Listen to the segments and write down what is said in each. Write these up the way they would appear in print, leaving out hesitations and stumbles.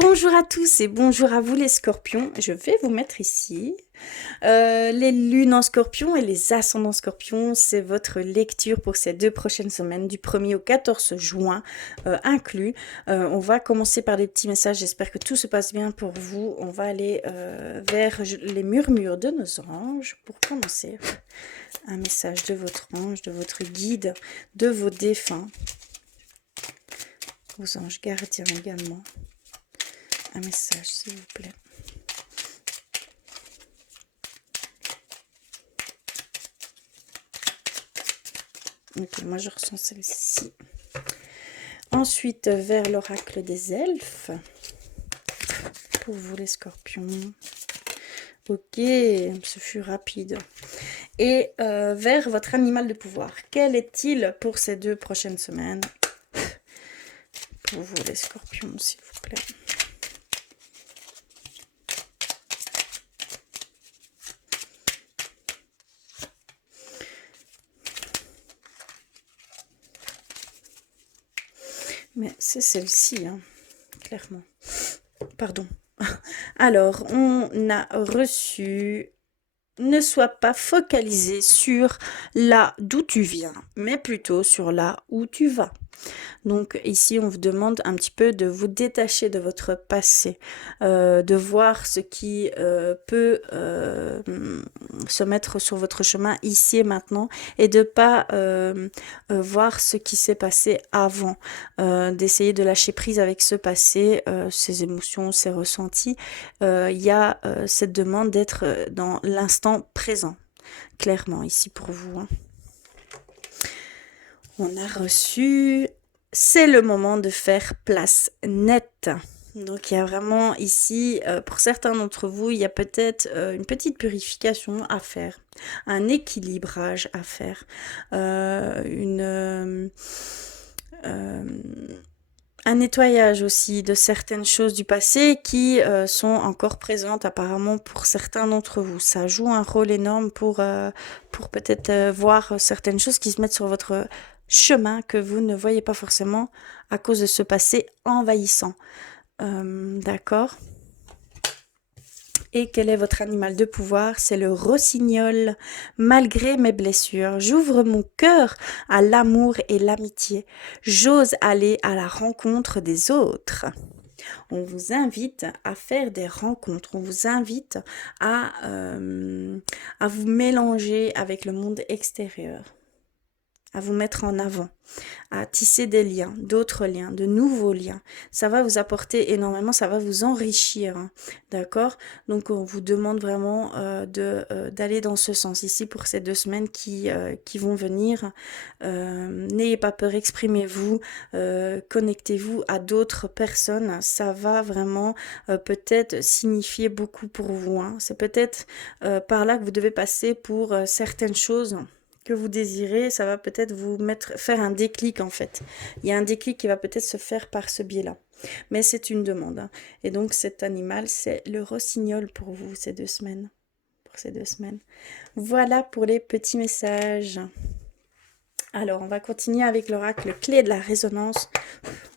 Bonjour à tous et bonjour à vous les scorpions. Je vais vous mettre ici les lunes en scorpion et les ascendants scorpions. C'est votre lecture pour ces 2 prochaines semaines, du 1er au 14 juin inclus. On va commencer par des petits messages. J'espère que tout se passe bien pour vous. On va aller vers les murmures de nos anges pour commencer. Un message de votre ange, de votre guide, de vos défunts, vos anges gardiens également. Un message, s'il vous plaît. Ok, moi je ressens celle-ci. Ensuite, vers l'oracle des elfes. Pour vous les scorpions. Ok, ce fut rapide. Et vers votre animal de pouvoir. Quel est-il pour ces 2 prochaines semaines? Pour vous les scorpions, s'il vous plaît. Mais c'est celle-ci, hein, clairement. Pardon. Alors, on a reçu... Ne sois pas focalisé sur là d'où tu viens, mais plutôt sur là où tu vas. Donc ici, on vous demande un petit peu de vous détacher de votre passé, de voir ce qui peut se mettre sur votre chemin ici et maintenant, et de pas voir ce qui s'est passé avant, d'essayer de lâcher prise avec ce passé, ses émotions, ses ressentis. Il y a cette demande d'être dans l'instant présent, clairement ici pour vous, hein. On a reçu... C'est le moment de faire place nette. Donc il y a vraiment ici, pour certains d'entre vous, il y a peut-être une petite purification à faire, un équilibrage à faire, un nettoyage aussi de certaines choses du passé qui sont encore présentes apparemment pour certains d'entre vous. Ça joue un rôle énorme pour peut-être voir certaines choses qui se mettent sur votre chemin que vous ne voyez pas forcément à cause de ce passé envahissant. D'accord. Et quel est votre animal de pouvoir? C'est le rossignol. Malgré mes blessures, j'ouvre mon cœur à l'amour et l'amitié. J'ose aller à la rencontre des autres. On vous invite à faire des rencontres. On vous invite à vous mélanger avec le monde extérieur, à vous mettre en avant, à tisser des liens, d'autres liens, de nouveaux liens. Ça va vous apporter énormément, ça va vous enrichir, hein, d'accord? Donc on vous demande vraiment d'aller dans ce sens ici pour ces 2 semaines qui vont venir. N'ayez pas peur, exprimez-vous, connectez-vous à d'autres personnes. Ça va vraiment peut-être signifier beaucoup pour vous, hein. C'est peut-être par là que vous devez passer pour certaines choses que vous désirez. Ça va peut-être vous faire un déclic en fait. Il y a un déclic qui va peut-être se faire par ce biais-là. Mais c'est une demande, hein. Et donc cet animal, c'est le rossignol pour vous ces 2 semaines. Pour ces 2 semaines. Voilà pour les petits messages. Alors, on va continuer avec l'oracle clé de la résonance.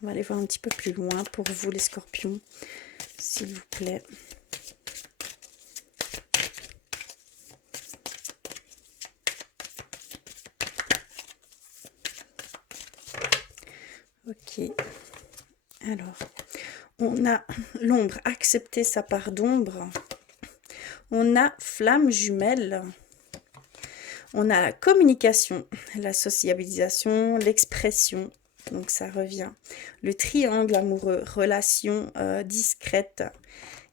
On va aller voir un petit peu plus loin pour vous les scorpions, s'il vous plaît. Ok. Alors, on a l'ombre, accepter sa part d'ombre. On a flamme jumelle. On a la communication, la sociabilisation, l'expression. Donc ça revient. Le triangle amoureux, relation discrète.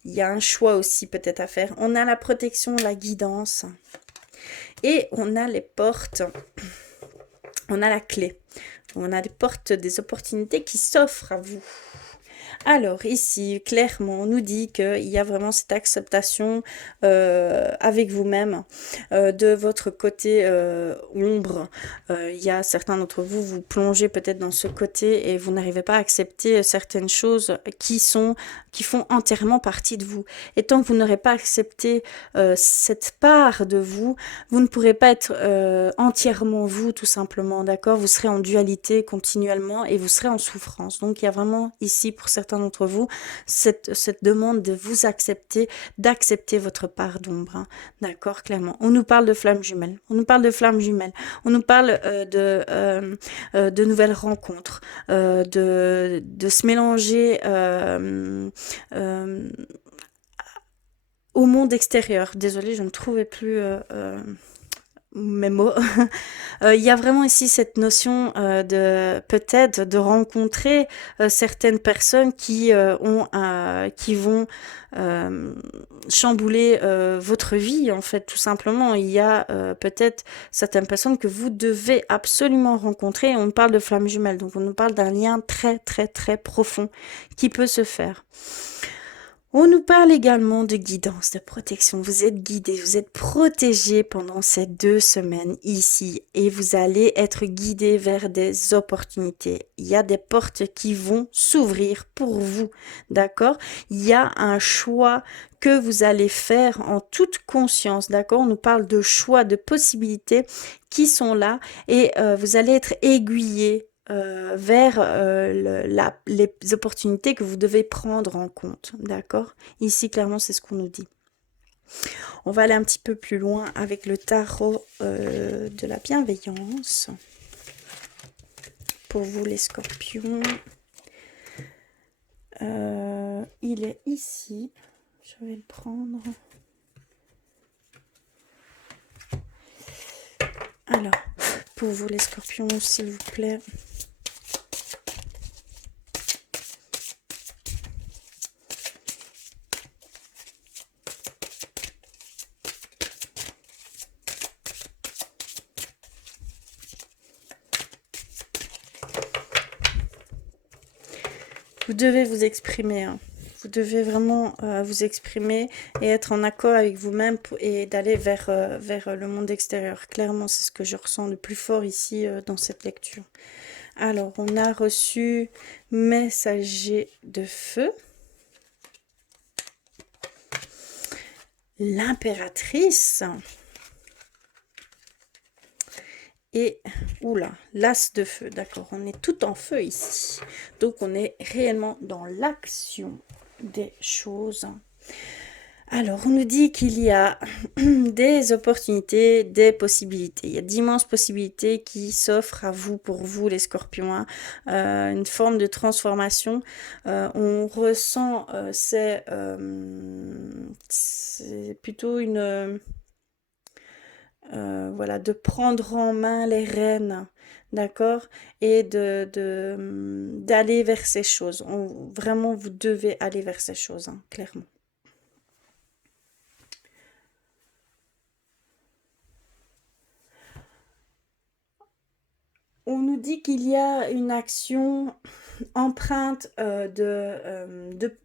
Il y a un choix aussi peut-être à faire. On a la protection, la guidance. Et on a les portes. On a la clé. On a des portes, des opportunités qui s'offrent à vous. Alors ici, clairement, on nous dit qu'il y a vraiment cette acceptation avec vous-même de votre côté ombre. Il y a certains d'entre vous, vous plongez peut-être dans ce côté et vous n'arrivez pas à accepter certaines choses qui font entièrement partie de vous. Et tant que vous n'aurez pas accepté cette part de vous, vous ne pourrez pas être entièrement vous, tout simplement, d'accord? Vous serez en dualité continuellement et vous serez en souffrance. Donc il y a vraiment ici, pour certains certains d'entre vous, cette demande de vous accepter, d'accepter votre part d'ombre, hein. D'accord, clairement. On nous parle de flammes jumelles. On nous parle de flammes jumelles. On nous parle de nouvelles rencontres, de se mélanger au monde extérieur. Désolée, je ne trouvais plus mes mots. Il y a vraiment ici cette notion de peut-être de rencontrer certaines personnes qui vont euh, chambouler votre vie en fait tout simplement. Il y a peut-être certaines personnes que vous devez absolument rencontrer. On parle de flammes jumelles, donc on nous parle d'un lien très très très profond qui peut se faire. On nous parle également de guidance, de protection. Vous êtes guidé, vous êtes protégé pendant ces 2 semaines ici et vous allez être guidé vers des opportunités. Il y a des portes qui vont s'ouvrir pour vous, d'accord? Il y a un choix que vous allez faire en toute conscience, d'accord? On nous parle de choix, de possibilités qui sont là et vous allez être aiguillé vers les opportunités que vous devez prendre en compte, d'accord? Ici, clairement, c'est ce qu'on nous dit. On va aller un petit peu plus loin avec le tarot de la bienveillance. Pour vous, les scorpions. Il est ici. Je vais le prendre. Alors, pour vous, les scorpions, s'il vous plaît. Vous devez vous exprimer, hein. Vous devez vraiment vous exprimer et être en accord avec vous-même et d'aller vers le monde extérieur. Clairement, c'est ce que je ressens le plus fort ici dans cette lecture. Alors, on a reçu messager de feu. L'impératrice. Et, oula, l'as de feu, d'accord, on est tout en feu ici. Donc, on est réellement dans l'action des choses. Alors, on nous dit qu'il y a des opportunités, des possibilités. Il y a d'immenses possibilités qui s'offrent à vous, pour vous, les scorpions, hein. Une forme de transformation. On ressent, c'est plutôt une... voilà, de prendre en main les rênes, d'accord, et d'aller vers ces choses. Vraiment, vous devez aller vers ces choses, hein, clairement. On nous dit qu'il y a une action empreinte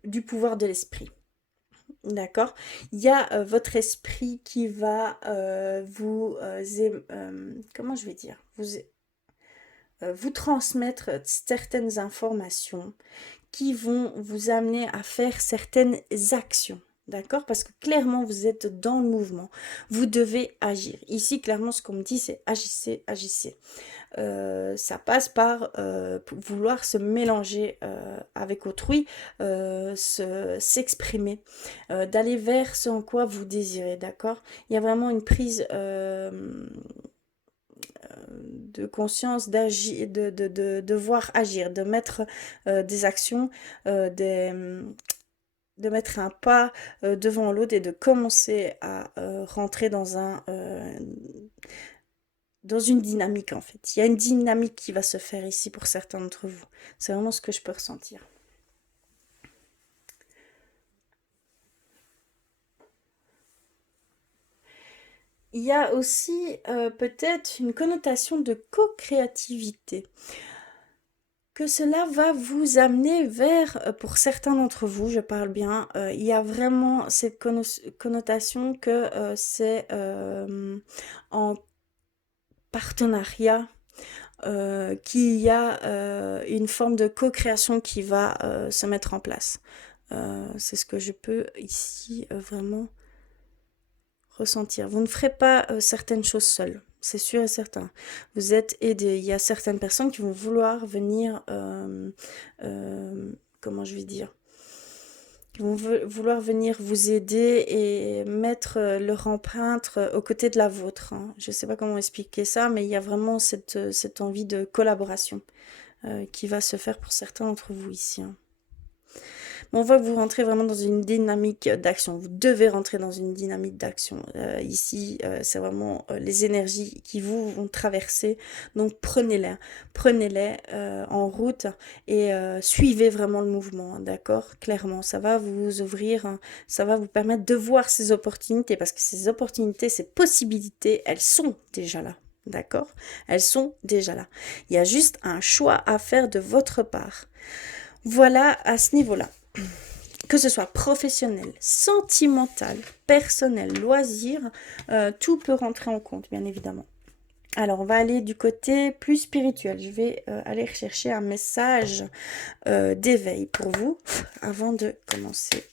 du pouvoir de l'esprit. D'accord? Il y a votre esprit qui va comment je vais dire? Vous transmettre certaines informations qui vont vous amener à faire certaines actions. D'accord? Parce que clairement, vous êtes dans le mouvement. Vous devez agir. Ici, clairement, ce qu'on me dit, c'est agissez, agissez. Ça passe par vouloir se mélanger avec autrui, s'exprimer, d'aller vers ce en quoi vous désirez, d'accord? Il y a vraiment une prise de conscience, d'agir, de devoir agir, de mettre des actions, de mettre un pas devant l'autre et de commencer à rentrer dans une dynamique en fait. Il y a une dynamique qui va se faire ici pour certains d'entre vous. C'est vraiment ce que je peux ressentir. Il y a aussi peut-être une connotation de co-créativité. Que cela va vous amener vers, pour certains d'entre vous, je parle bien, il y a vraiment cette connotation que c'est en partenariat qu'il y a une forme de co-création qui va se mettre en place. C'est ce que je peux ici vraiment ressentir. Vous ne ferez pas certaines choses seules, c'est sûr et certain. Vous êtes aidé. Il y a certaines personnes qui vont vouloir venir comment je vais dire, qui vont vouloir venir vous aider et mettre leur empreinte aux côtés de la vôtre, hein. Je ne sais pas comment expliquer ça, mais il y a vraiment cette envie de collaboration qui va se faire pour certains d'entre vous ici, hein. On voit que vous rentrez vraiment dans une dynamique d'action. Vous devez rentrer dans une dynamique d'action. Ici, c'est vraiment les énergies qui vous vont traverser. Donc, prenez-les. Prenez-les en route et suivez vraiment le mouvement, hein, d'accord? Clairement, ça va vous ouvrir, hein, ça va vous permettre de voir ces opportunités parce que ces opportunités, ces possibilités, elles sont déjà là. D'accord? Elles sont déjà là. Il y a juste un choix à faire de votre part. Voilà à ce niveau-là. Que ce soit professionnel, sentimental, personnel, loisir, tout peut rentrer en compte, bien évidemment. Alors, on va aller du côté plus spirituel. Je vais aller rechercher un message d'éveil pour vous avant de commencer.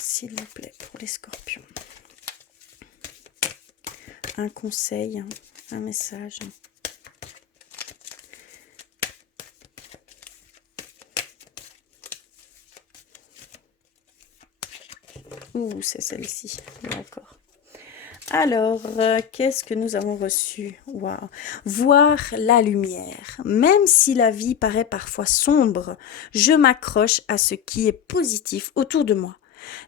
S'il vous plaît, pour les scorpions. Un conseil, un message. Ouh, c'est celle-ci. D'accord. Alors, qu'est-ce que nous avons reçu? Waouh. Voir la lumière. Même si la vie paraît parfois sombre, je m'accroche à ce qui est positif autour de moi.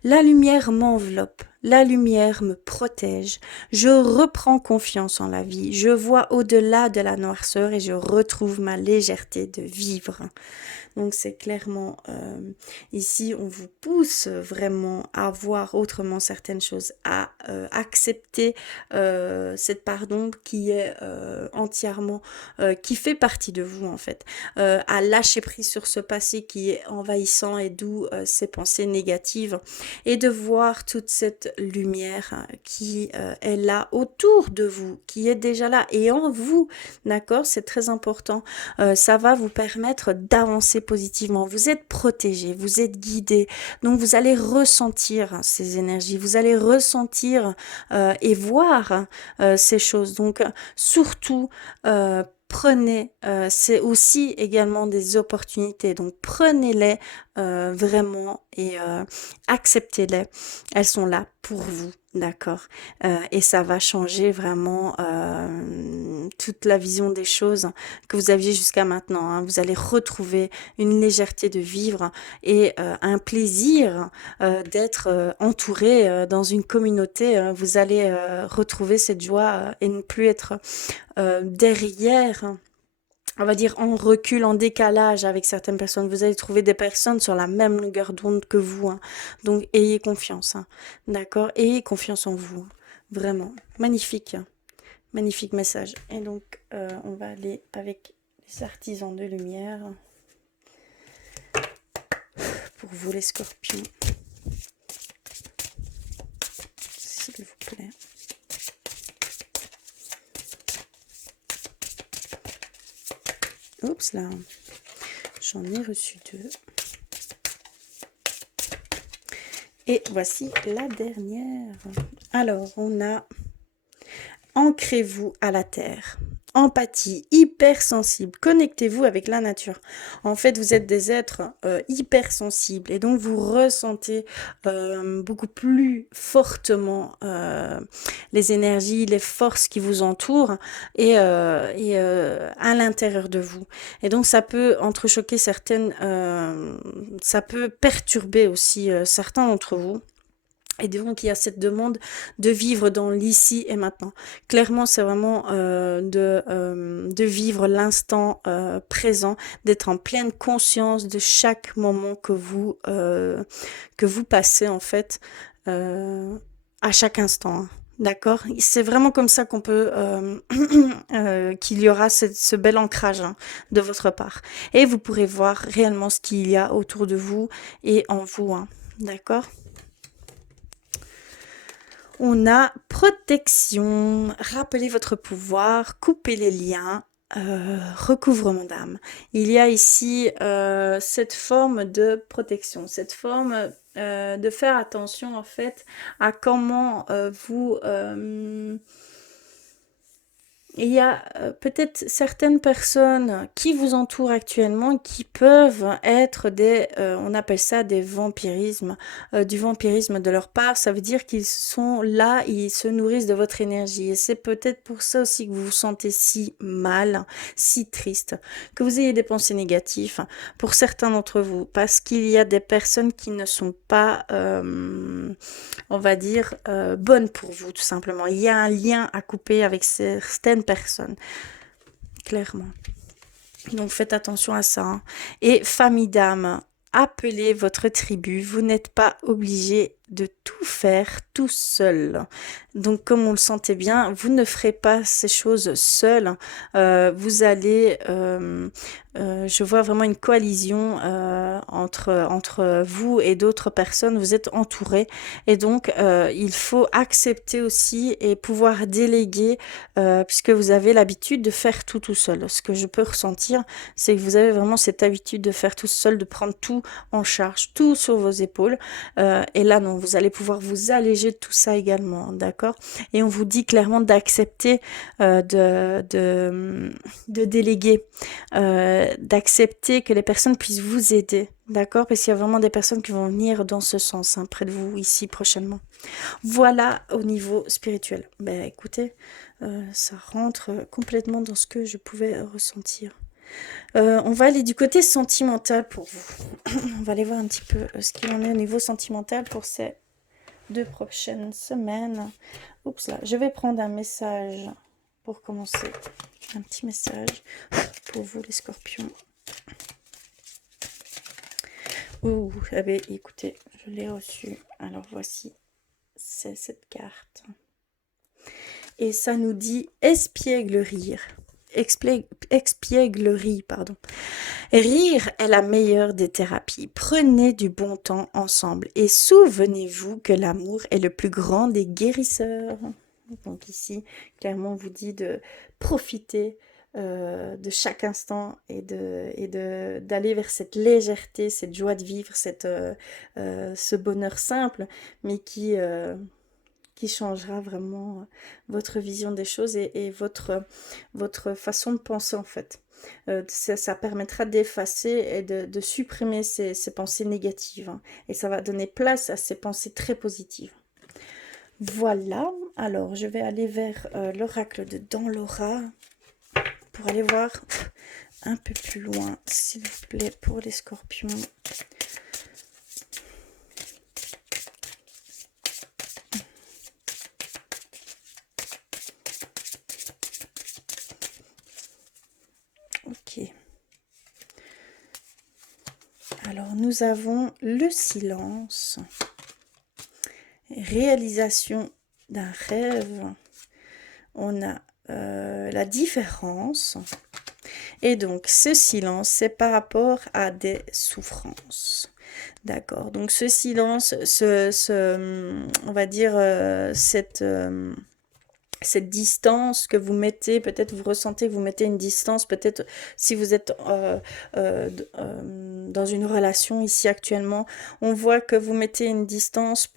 La lumière m'enveloppe, la lumière me protège. Je reprends confiance en la vie. Je vois au-delà de la noirceur et je retrouve ma légèreté de vivre. Donc c'est clairement ici on vous pousse vraiment à voir autrement certaines choses, à accepter cette part d'ombre qui est entièrement, qui fait partie de vous en fait, à lâcher prise sur ce passé qui est envahissant et d'où ces pensées négatives et de voir toute cette lumière qui est là autour de vous, qui est déjà là et en vous, d'accord? C'est très important. Ça va vous permettre d'avancer positivement. Vous êtes protégé, vous êtes guidé. Donc vous allez ressentir ces énergies, vous allez ressentir et voir ces choses. Donc surtout, prenez, c'est aussi également des opportunités. Donc prenez-les vraiment et acceptez-les. Elles sont là pour vous. D'accord. Et ça va changer vraiment toute la vision des choses que vous aviez jusqu'à maintenant, hein. Vous allez retrouver une légèreté de vivre et un plaisir d'être entouré dans une communauté. Vous allez retrouver cette joie et ne plus être derrière, on va dire en recul, en décalage avec certaines personnes. Vous allez trouver des personnes sur la même longueur d'onde que vous, hein. Donc ayez confiance, hein. D'accord? Ayez confiance en vous, hein. Vraiment. Magnifique, hein. Magnifique message. Et donc, on va aller avec les artisans de lumière. Pour vous, les scorpions. S'il vous plaît. Oups là. J'en ai reçu 2. Et voici la dernière. Alors, on a ancrez-vous à la terre. Empathie, hypersensible, connectez-vous avec la nature. En fait, vous êtes des êtres hypersensibles et donc vous ressentez beaucoup plus fortement les énergies, les forces qui vous entourent et à l'intérieur de vous. Et donc ça peut entrechoquer certaines, ça peut perturber aussi certains d'entre vous. Et donc, il y a cette demande de vivre dans l'ici et maintenant. Clairement, c'est vraiment de vivre l'instant présent, d'être en pleine conscience de chaque moment que vous passez, en fait, à chaque instant, hein. D'accord? C'est vraiment comme ça qu'on peut, qu'il y aura ce bel ancrage, hein, de votre part. Et vous pourrez voir réellement ce qu'il y a autour de vous et en vous, hein. D'accord? On a protection, rappelez votre pouvoir, coupez les liens, recouvrement d'âme. Il y a ici cette forme de protection, cette forme de faire attention en fait à comment vous Et il y a peut-être certaines personnes qui vous entourent actuellement qui peuvent être on appelle ça des vampirismes, du vampirisme de leur part. Ça veut dire qu'ils sont là, ils se nourrissent de votre énergie. Et c'est peut-être pour ça aussi que vous vous sentez si mal, si triste, que vous ayez des pensées négatives pour certains d'entre vous, parce qu'il y a des personnes qui ne sont pas, on va dire, bonnes pour vous, tout simplement. Il y a un lien à couper avec certaines personnes, clairement. Donc faites attention à ça, hein. Et famille d'âme, appelez votre tribu. Vous n'êtes pas obligé de tout faire tout seul. Donc comme vous le sentez bien, vous ne ferez pas ces choses seul. Vous allez, je vois vraiment une coalition entre vous et d'autres personnes. Vous êtes entourés et donc il faut accepter aussi et pouvoir déléguer puisque vous avez l'habitude de faire tout seul. Ce que je peux ressentir, c'est que vous avez vraiment cette habitude de faire tout seul, de prendre tout en charge, tout sur vos épaules. Et là, non, vous allez pouvoir vous alléger de tout ça également, d'accord? Et on vous dit clairement d'accepter de déléguer, d'accepter que les personnes puissent vous aider, d'accord? Parce qu'il y a vraiment des personnes qui vont venir dans ce sens, hein, près de vous, ici, prochainement. Voilà au niveau spirituel. Ben écoutez, ça rentre complètement dans ce que je pouvais ressentir. On va aller du côté sentimental pour vous. On va aller voir un petit peu ce qu'il en est au niveau sentimental pour ces 2 prochaines semaines. Oups là, je vais prendre un message pour commencer. Un petit message pour vous les scorpions. Ouh, eh bien, écoutez, je l'ai reçu. Alors voici, c'est cette carte. Et ça nous dit espiègle rire. Expièglerie, pardon. Rire est la meilleure des thérapies. Prenez du bon temps ensemble et souvenez-vous que l'amour est le plus grand des guérisseurs. Donc ici, clairement, on vous dit de profiter de chaque instant et d'aller vers cette légèreté, cette joie de vivre, ce bonheur simple, mais qui changera vraiment votre vision des choses et votre façon de penser en fait. Ça permettra d'effacer et de supprimer ces pensées négatives, hein, et ça va donner place à ces pensées très positives. Voilà, alors je vais aller vers l'oracle de Dans Laura pour aller voir un peu plus loin, s'il vous plaît, pour les scorpions. Ok. Alors nous avons le silence, réalisation d'un rêve, on a la différence, et donc ce silence c'est par rapport à des souffrances. D'accord, donc ce silence, on va dire cette distance que vous mettez, peut-être vous ressentez que vous mettez une distance, peut-être si vous êtes dans une relation ici actuellement, on voit que vous mettez une distance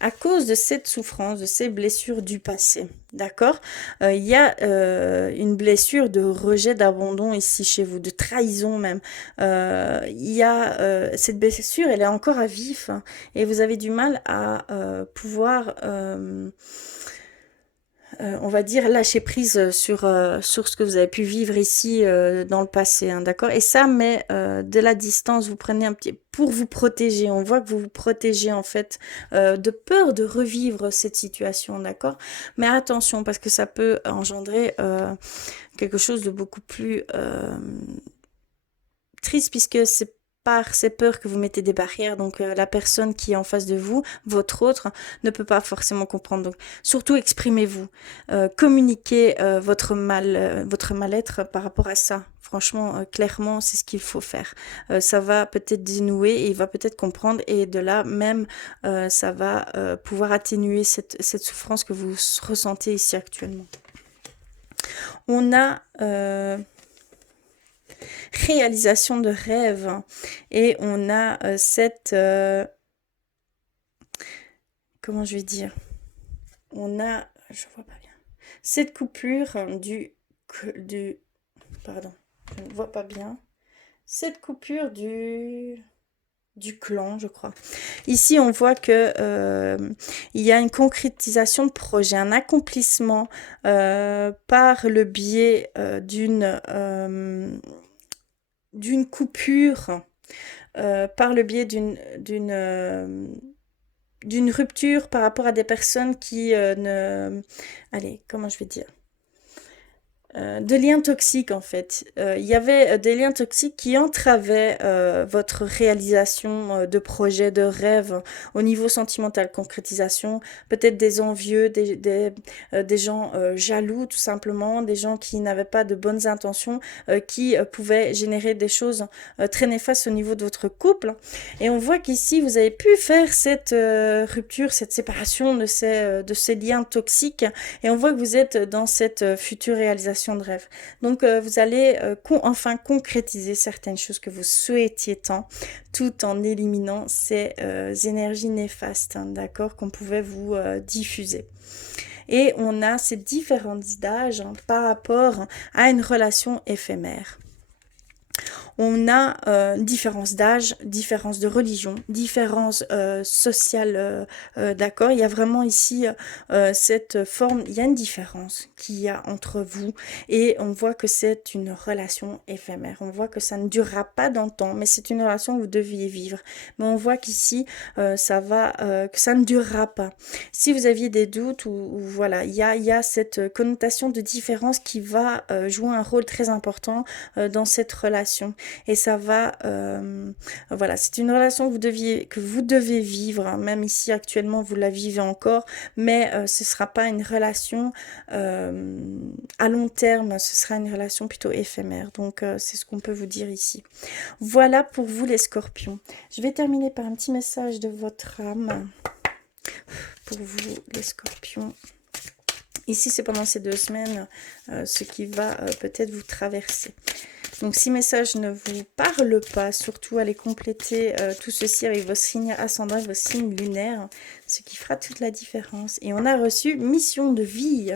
à cause de cette souffrance, de ces blessures du passé. D'accord, il y a une blessure de rejet, d'abandon ici chez vous, de trahison même. Il y a cette blessure, elle est encore à vif, hein, et vous avez du mal à pouvoir on va dire lâcher prise sur ce que vous avez pu vivre ici dans le passé, hein, d'accord? Et ça met de la distance, vous prenez un petit pour vous protéger. On voit que vous vous protégez en fait de peur de revivre cette situation, d'accord? Mais attention parce que ça peut engendrer quelque chose de beaucoup plus triste puisque c'est par ces peurs que vous mettez des barrières, donc la personne qui est en face de vous, votre autre, ne peut pas forcément comprendre. Donc surtout exprimez-vous, communiquez votre mal-être par rapport à ça. Franchement, clairement, c'est ce qu'il faut faire. Ça va peut-être dénouer et il va peut-être comprendre et de là même, ça va pouvoir atténuer cette souffrance que vous ressentez ici actuellement. On a réalisation de rêve et on a comment je vais dire, on a, je vois pas bien, cette coupure pardon, je ne vois pas bien, cette coupure du clan, je crois. Ici, on voit que il y a une concrétisation de projet, un accomplissement par le biais d'une coupure, par le biais d'une rupture par rapport à des personnes qui ne... Allez, comment je vais dire? De liens toxiques en fait. Il y avait des liens toxiques qui entravaient votre réalisation de projets, de rêves au niveau sentimental, concrétisation, peut-être des envieux, des gens jaloux tout simplement, des gens qui n'avaient pas de bonnes intentions, qui pouvaient générer des choses très néfastes au niveau de votre couple. Et on voit qu'ici, vous avez pu faire cette rupture, cette séparation de ces liens toxiques et on voit que vous êtes dans cette future réalisation de rêve. Donc, vous allez enfin concrétiser certaines choses que vous souhaitiez tant, tout en éliminant ces énergies néfastes, hein, d'accord, qu'on pouvait vous diffuser. Et on a ces différentes d'âge hein, par rapport à une relation éphémère. On a différence d'âge, différence de religion, différence sociale, d'accord. Il y a vraiment ici cette forme, il y a une différence qu'il y a entre vous et on voit que c'est une relation éphémère. On voit que ça ne durera pas dans le temps, mais c'est une relation que vous deviez vivre. Mais on voit qu'ici, que ça ne durera pas. Si vous aviez des doutes ou voilà, il y a cette connotation de différence qui va jouer un rôle très important dans cette relation. Et ça va, voilà, c'est une relation que vous devez vivre, hein, même ici actuellement vous la vivez encore, mais ce sera pas une relation à long terme, ce sera une relation plutôt éphémère. Donc c'est ce qu'on peut vous dire ici. Voilà pour vous les scorpions. Je vais terminer par un petit message de votre âme pour vous les scorpions. Ici, c'est pendant ces 2 semaines ce qui va peut-être vous traverser. Donc, si message ne vous parle pas, surtout allez compléter tout ceci avec vos signes ascendants et vos signes lunaires, ce qui fera toute la différence. Et on a reçu mission de vie.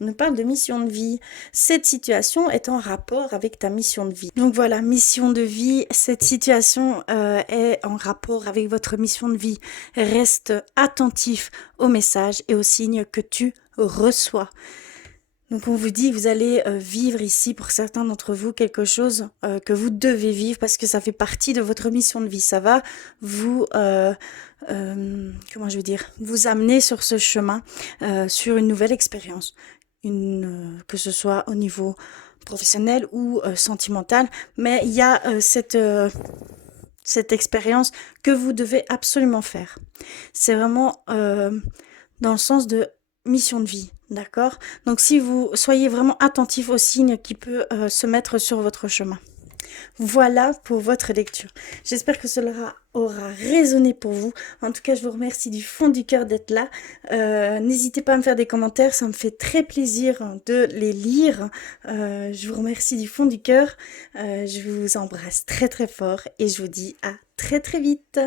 On nous parle de mission de vie. Cette situation est en rapport avec ta mission de vie. Donc voilà, mission de vie, cette situation est en rapport avec votre mission de vie. Reste attentif aux messages et aux signes que tu reçois. Donc on vous dit que vous allez vivre ici pour certains d'entre vous quelque chose que vous devez vivre parce que ça fait partie de votre mission de vie. Ça va vous, comment je veux dire, vous amener sur ce chemin, sur une nouvelle expérience, que ce soit au niveau professionnel ou sentimental. Mais il y a cette expérience que vous devez absolument faire. C'est vraiment dans le sens de mission de vie, d'accord? Donc si vous soyez vraiment attentif aux signes qui peut se mettre sur votre chemin. Voilà pour votre lecture. J'espère que cela aura résonné pour vous. En tout cas, je vous remercie du fond du cœur d'être là. N'hésitez pas à me faire des commentaires, ça me fait très plaisir de les lire. Je vous remercie du fond du cœur. Je vous embrasse très très fort et je vous dis à très très vite.